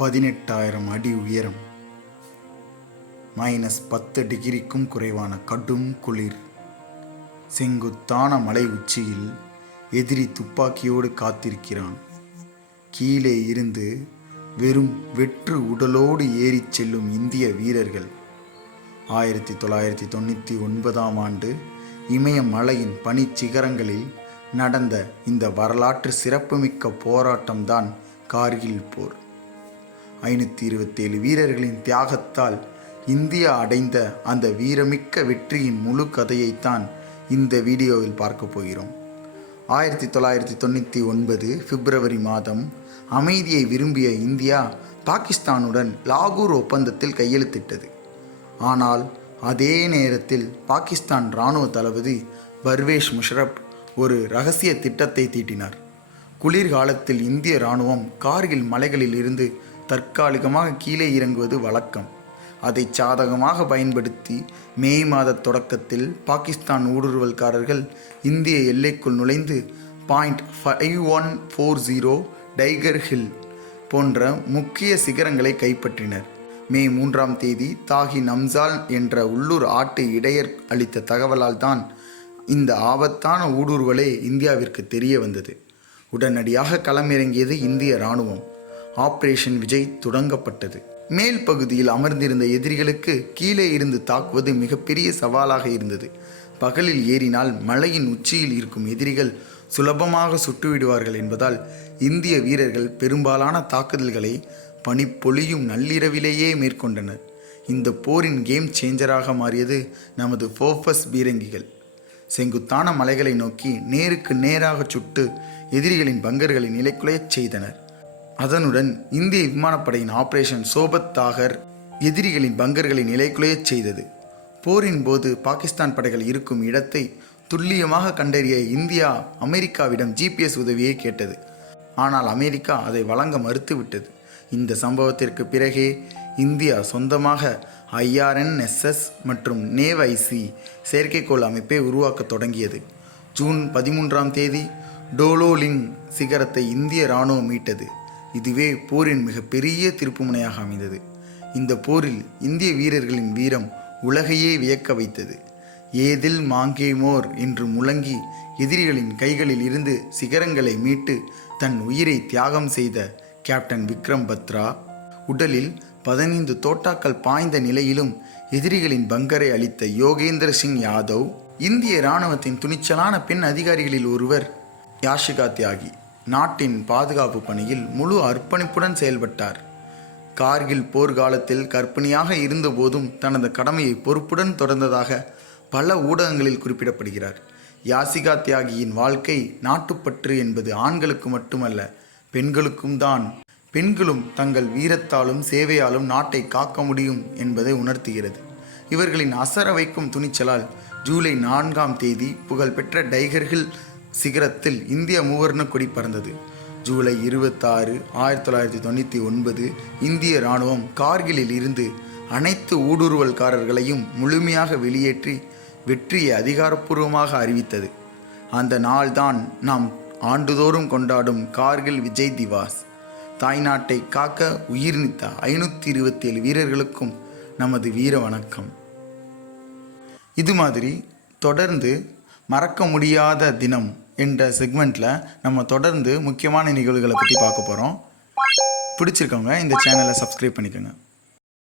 18,000 அடி உயரம், -10 டிகிரிக்கும் குறைவான கடும் குளிர், செங்குத்தான மலை உச்சியில் எதிரி துப்பாக்கியோடு காத்திருக்கிறான். கீழே இருந்து வெறும் வெற்று உடலோடு ஏறிச் செல்லும் இந்திய வீரர்கள். 1999ஆம் ஆண்டு இமயமலையின் பனிச்சிகரங்களில் நடந்த இந்த வரலாற்று சிறப்புமிக்க போராட்டம்தான் கார்கில் போர். 527 வீரர்களின் தியாகத்தால் இந்தியா அடைந்த அந்த வீரமிக்க வெற்றியின் முழு கதையைத்தான் இந்த வீடியோவில் பார்க்க போகிறோம். 1999 பிப்ரவரி மாதம் அமைதியை விரும்பிய இந்தியா பாகிஸ்தானுடன் லாகூர் ஒப்பந்தத்தில் கையெழுத்திட்டது. ஆனால் அதே நேரத்தில் பாகிஸ்தான் இராணுவ தளபதி பர்வேஸ் முஷரப் ஒரு இரகசிய திட்டத்தை தீட்டினார். குளிர்காலத்தில் இந்திய இராணுவம் கார்கில் மலைகளில் இருந்து தற்காலிகமாக கீழே இறங்குவது வழக்கம். அதை சாதகமாக பயன்படுத்தி மே மாத தொடக்கத்தில் பாகிஸ்தான் ஊடுருவல்காரர்கள் இந்திய எல்லைக்குள் நுழைந்து .5140 டைகர் ஹில் போன்ற முக்கிய சிகரங்களை கைப்பற்றினர். மே 3ஆம் தேதி தாகி நம்சால் என்ற உள்ளூர் ஆட்டு இடையர் அளித்த தகவலால் தான் இந்த ஆபத்தான ஊடுருவலே இந்தியாவிற்கு தெரிய வந்தது. உடனடியாக களமிறங்கியது இந்திய இராணுவம். ஆபரேஷன் விஜய் தொடங்கப்பட்டது. மேல் பகுதியில் அமர்ந்திருந்த எதிரிகளுக்கு கீழே இருந்து தாக்குவது மிகப்பெரிய சவாலாக இருந்தது. பகலில் ஏறினால் மலையின் உச்சியில் இருக்கும் எதிரிகள் சுலபமாக சுட்டுவிடுவார்கள் என்பதால் இந்திய வீரர்கள் பெரும்பாலான தாக்குதல்களை பனிப்பொழியும் நள்ளிரவிலேயே மேற்கொண்டனர். இந்த போரின் கேம் சேஞ்சராக மாறியது நமது ஃபோர்பஸ் பீரங்கிகள். செங்குத்தான மலைகளை நோக்கி நேருக்கு நேராக சுட்டு எதிரிகளின் பங்கர்களை நிலைக்குலையச் செய்தனர். அதனுடன் இந்திய விமானப்படையின் ஆபரேஷன் சோபத் தாகர் எதிரிகளின் பங்கர்களை நிலைக்குலையச் செய்தது. போரின் போது பாகிஸ்தான் படைகள் இருக்கும் இடத்தை துல்லியமாக கண்டறிய இந்தியா அமெரிக்காவிடம் GPS உதவியை கேட்டது. ஆனால் அமெரிக்கா அதை வழங்க மறுத்துவிட்டது. இந்த சம்பவத்திற்கு பிறகே இந்தியா சொந்தமாக IRNSS மற்றும் NAVIC செயற்கைக்கோள் அமைப்பை உருவாக்க தொடங்கியது. ஜூன் 13ஆம் தேதி டோலோலிங் சிகரத்தை இந்திய இராணுவம் மீட்டது. இதுவே போரின் மிகப்பெரிய திருப்புமுனையாக அமைந்தது. இந்த போரில் இந்திய வீரர்களின் வீரம் உலகையே வியக்க வைத்தது. ஏதில் மாங்கே மோர் என்று முழங்கி எதிரிகளின் கைகளில் இருந்து சிகரங்களை மீட்டு தன் உயிரை தியாகம் செய்த கேப்டன் விக்ரம் பத்ரா உடலில் 15 தோட்டாக்கள் பாய்ந்த நிலையிலும் எதிரிகளின் பங்கரை அளித்த யோகேந்திர சிங் யாதவ், இந்திய இராணுவத்தின் துணிச்சலான பெண் அதிகாரிகளில் ஒருவர் யாஷிகா தியாகி நாட்டின் பாதுகாப்பு பணியில் முழு அர்ப்பணிப்புடன் செயல்பட்டார். கார்கில் போர்க்காலத்தில் கர்ப்பிணியாக இருந்தபோதும் தனது கடமையை பொறுப்புடன் தொடர்ந்ததாக பல ஊடகங்களில் குறிப்பிடப்படுகிறார். யாசிகா தியாகியின் வாழ்க்கை நாட்டுப்பற்று என்பது ஆண்களுக்கு மட்டுமல்ல, பெண்களுக்கும் தான். பெண்களும் தங்கள் வீரத்தாலும் சேவையாலும் நாட்டை காக்க முடியும் என்பதை உணர்த்துகிறது. இவர்களின் அசர வைக்கும் துணிச்சலால் ஜூலை 4ஆம் தேதி புகழ்பெற்ற டைகர் ஹில் சிகரத்தில் இந்திய மூவர்ண கொடி பறந்தது. ஜூலை 26, 1999 இந்திய இராணுவம் கார்கிலில் இருந்து அனைத்து ஊடுருவல்காரர்களையும் முழுமையாக வெளியேற்றி வெற்றியை அதிகாரப்பூர்வமாக அறிவித்தது. அந்த நாள்தான் நாம் ஆண்டுதோறும் கொண்டாடும் கார்கில் விஜய் திவாஸ். தாய்நாட்டை காக்க உயிர் நீத்த 527 வீரர்களுக்கும் நமது வீர வணக்கம். இது மாதிரி தொடர்ந்து மறக்க முடியாத தினம் என்ற செக்மெண்ட்டில் நம்ம தொடர்ந்து முக்கியமான நிகழ்வுகளை பற்றி பார்க்க போகிறோம். பிடிச்சிருக்கவங்க இந்த சேனலை சப்ஸ்கிரைப் பண்ணிக்கோங்க.